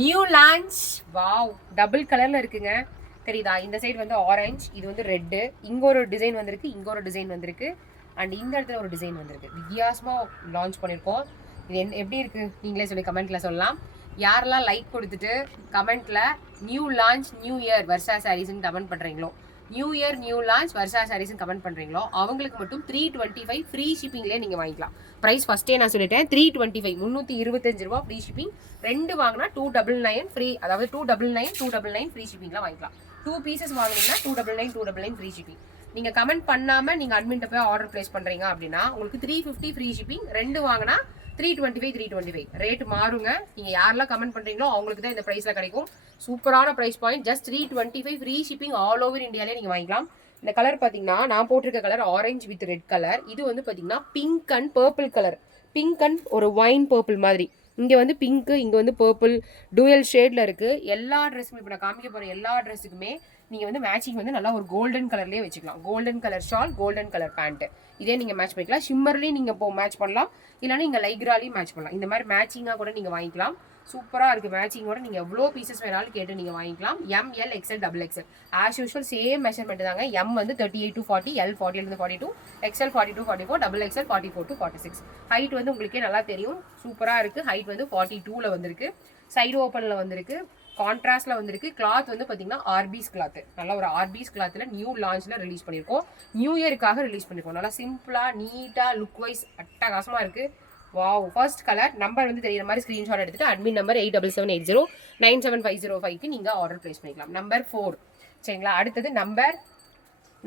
New launch. Wow, double கலர்ல இருக்குங்க. தெரியுதா? இந்த சைடு வந்து ஆரஞ்சு, இது வந்து ரெட்டு. இங்க ஒரு டிசைன் வந்திருக்கு, இங்க ஒரு டிசைன் வந்திருக்கு, அண்ட் இந்த இடத்துல ஒரு டிசைன் வந்திருக்கு. வித்தியாசமா லான்ச் பண்ணியிருக்கோம். இது எப்படி இருக்கு நீங்களே சொல்லி கமெண்ட்ல சொல்லலாம். யாரெல்லாம் லைக் கொடுத்துட்டு கமெண்ட்ல new launch new year Varsha சாரீஸ்ன்னு கமெண்ட் பண்றீங்களோ, new year new launch Varsha சாரீஸ்ன்னு கமெண்ட் பண்றீங்களோ அவங்களுக்கு மட்டும் 325 ஃப்ரீ ஷிப்பிங்லேயே நீங்க வாங்கிக்கலாம். ப்ரைஸ் ஃபர்ஸ்டே நான் சொல்லிட்டேன், 325 325 ரூபா ஃப்ரீ ஷிப்பிங். ரெண்டு வாங்கினா 299 ஃப்ரீ, அதாவது 299 ஃப்ரீ ஷிப்பிங்லாம் வாங்கிக்கலாம். 2 பீசஸ் வாங்கினீங்கன்னா 299 ஃப்ரீ ஷிப்பிங். நீங்க கமெண்ட் பண்ணாம நீங்க அட்மின்ட்ட போய் ஆர்டர் பிளேஸ் பண்றீங்க அப்படின்னா உங்களுக்கு 350 ஃப்ரீ ஷிப்பிங். ரெண்டு வாங்கினா 325 ரேட் மாறுங்க. நீங்க யாரெல்லாம் கமெண்ட் பண்றீங்களோ அவங்களுக்கு தான் இந்த பிரைஸ்ல கிடைக்கும். சூப்பரான price point. Just 325 free shipping all over இந்தியாலே நீங்க வாங்கிக்கலாம். இந்த கலர் பாத்தீங்கன்னா நான் போட்டிருக்க colour orange with red colour. இது வந்து பாத்தீங்கன்னா pink and purple colour. Pink and ஒரு ஒயின் பர்பிள் மாதிரி. இங்க வந்து பிங்க், இங்க வந்து பர்பிள், டூயல் ஷேட்ல இருக்கு. எல்லா ட்ரெஸ்ஸுமே இப்போ நான் காமிக்க போற எல்லா ட்ரெஸ்ஸுக்குமே நீங்க வந்து மேட்சிங் வந்து நல்லா ஒரு கோல்டன் கலர்லயே வச்சுக்கலாம். Golden colour shawl, golden colour pant, இதே நீங்க மேட்ச் பண்ணிக்கலாம். ஷிம்மர்லயும் நீங்க இப்போ மேட்ச் பண்ணலாம், இல்லைன்னா நீங்க லைக்ராலையும் மேட்ச் பண்ணலாம். இந்த மாதிரி மேட்சிங்கா கூட நீங்க வாங்கிக்கலாம். சூப்பரா இருக்கு மேட்சிங்கோட. நீங்க எவ்வளோ பீசஸ் வேணாலும் கேட்டு நீங்க வாங்கிக்கலாம். M, L, XL, double XL as usual same measurement தாங்க. எம் வந்து 38 to 40, L 48 to 42, XL 40 to 44, double XL 44 to 46. Height வந்து உங்களுக்கே நல்லா தெரியும், சூப்பரா இருக்கு. ஹைட் வந்து 42ல வந்திருக்கு, சைடு ஓப்பன்ல வந்திருக்கு, கான்ட்ராஸ்ட்ல வந்திருக்கு. கிளாத் வந்து பாத்தீங்கன்னா ஆர்பிஸ் கிளாத், நல்ல ஒரு ஆர்பிஸ் கிளாத்ல நியூ லான்ச்ல ரிலீஸ் பண்ணிருக்கோம். நியூ இயருக்காக ரிலீஸ் பண்ணிருக்கோம். நல்லா சிம்பிளா நீட்டா லுக் வைஸ் அட்டகாசமா இருக்கு. Wow, first colour. நம்பர் வந்து தெரியுற மாதிரி ஸ்கிரீன்ஷாட் எடுத்துட்டு அட்மின் நம்பர் 8778097505க்கு நீங்க ஆர்டர் பிளேஸ் பண்ணிக்கலாம். நம்பர் 4 சரிங்களா. அடுத்தது நம்பர்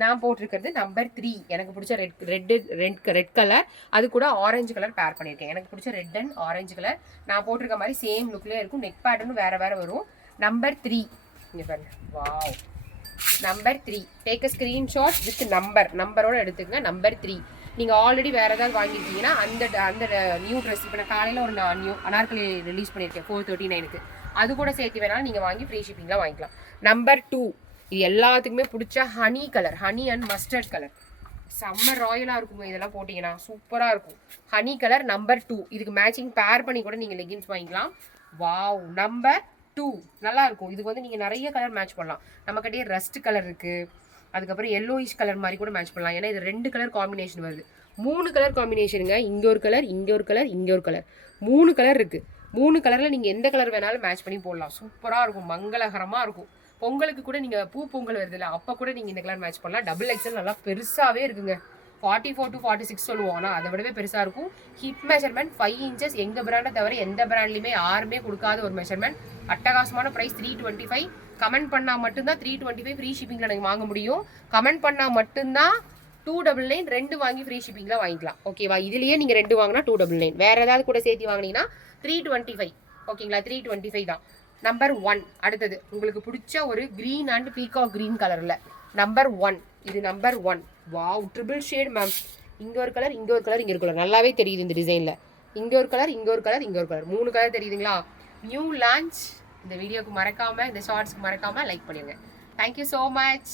நான் போட்டிருக்கிறது நம்பர் 3. எனக்கு பிடிச்ச ரெட் கலர், அது கூட ஆரஞ்சு கலர் பேர் பண்ணியிருக்கேன். எனக்கு பிடிச்ச ரெட் அண்ட் ஆரஞ்சு கலர். நான் போட்டிருக்க மாதிரி சேம் லுக்லேயே இருக்கும். நெக் பேட்டர்னும் வேற வேற வரும். நம்பர் 3 இங்க பாருங்க. Wow, number 3. Take a screenshot with நம்பரோட எடுத்துக்கங்க. நம்பர் 3. நீங்க ஆல்ரெடி வேற ஏதாவது வாங்கியிருக்கீங்கன்னா அந்த நியூ ட்ரெஸ், இப்போ நான் காலையில் ஒரு நியூ அனார்கலி ரிலீஸ் பண்ணியிருக்கேன் 439க்கு, அது கூட சேர்த்து வேணாலும் நீங்க வாங்கி ஃப்ரீ ஷிப்பிங்லாம் வாங்கிக்கலாம். நம்பர் 2. இது எல்லாத்துக்குமே பிடிச்ச honey colour, honey and mustard colour. செம்ம ராயலா இருக்குங்க இதெல்லாம் போட்டீங்கன்னா, சூப்பரா இருக்கும். Honey colour number 2. இதுக்கு மேட்சிங் பேர் பண்ணி கூட நீங்க லெகின்ஸ் வாங்கிக்கலாம். வாவ், நம்பர் 2 நல்லா இருக்கும். இதுக்கு வந்து நீங்க நிறைய கலர் மேட்ச் பண்ணலாம். நம்ம கிட்டே ரஸ்ட் கலர் இருக்கு, அதுக்கப்புறம் எல்லோயிஷ் கலர் மாதிரி கூட மேட்ச் பண்ணலாம். ஏன்னா இது 2 கலர் காம்பினேஷன் வருது. 3 கலர் காம்பினேஷனுங்க. இங்க ஒரு கலர், இங்க ஒரு கலர், இங்க ஒரு கலர், 3 கலர் இருக்கு. 3 கலர்ல நீங்க எந்த கலர் வேணாலும் மேட்ச் பண்ணி போடலாம். சூப்பரா இருக்கும், மங்களகரமா இருக்கும். பொங்கலுக்கு கூட நீங்க பொங்கல் வருது இல்லை, அப்ப கூட நீங்க இந்த கலர் மேட்ச் பண்ணலாம். டபுள் எக்ஸ்எல் நல்லா பெருசாவே இருக்குங்க. 44 to 46 சொல்லுவோம், ஆனால் அதை விடவே பெருசா இருக்கும். Hip measurement 5 inches. எங்க பிராண்டை தவிர எந்த பிராண்ட்லையுமே யாருமே கொடுக்காத ஒரு மெஷர்மெண்ட். அட்டகாசமான பிரைஸ் 325. கமெண்ட் பண்ணா மட்டும்தான் 325 ஃப்ரீ ஷிப்பிங்ல நீங்க வாங்க முடியும். கமெண்ட் பண்ணா மட்டும்தான் 299 ரெண்டு வாங்கி ஃப்ரீ ஷிப்பிங்ல வாங்கிக்கலாம். ஓகேவா? இதுலயே நீங்க 2 வாங்கினா 299, வேற ஏதாவது கூட சேர்த்து வாங்கினீங்கன்னா 325. ஓகேங்களா? 325 தான். நம்பர் 1. அடுத்தது உங்களுக்கு பிடிச்ச ஒரு கிரீன் அண்ட் பீகாக் கிரீன் கலர்ல நம்பர் 1. இது number 1. Wow, triple shade ma'am. இங்க ஒரு கலர், இங்க ஒரு கலர், இங்க ஒரு கலர். நல்லாவே தெரியுது இந்த டிசைன்ல. இங்க ஒரு கலர், இங்க ஒரு கலர், இங்க ஒரு கலர், 3 கலர் தெரியுதுங்களா? New launch. இந்த வீடியோக்கு மறக்காம, இந்த ஷார்ட்ஸ்க்கு மறக்காம லைக் பண்ணிடுங்க. Thank you so much.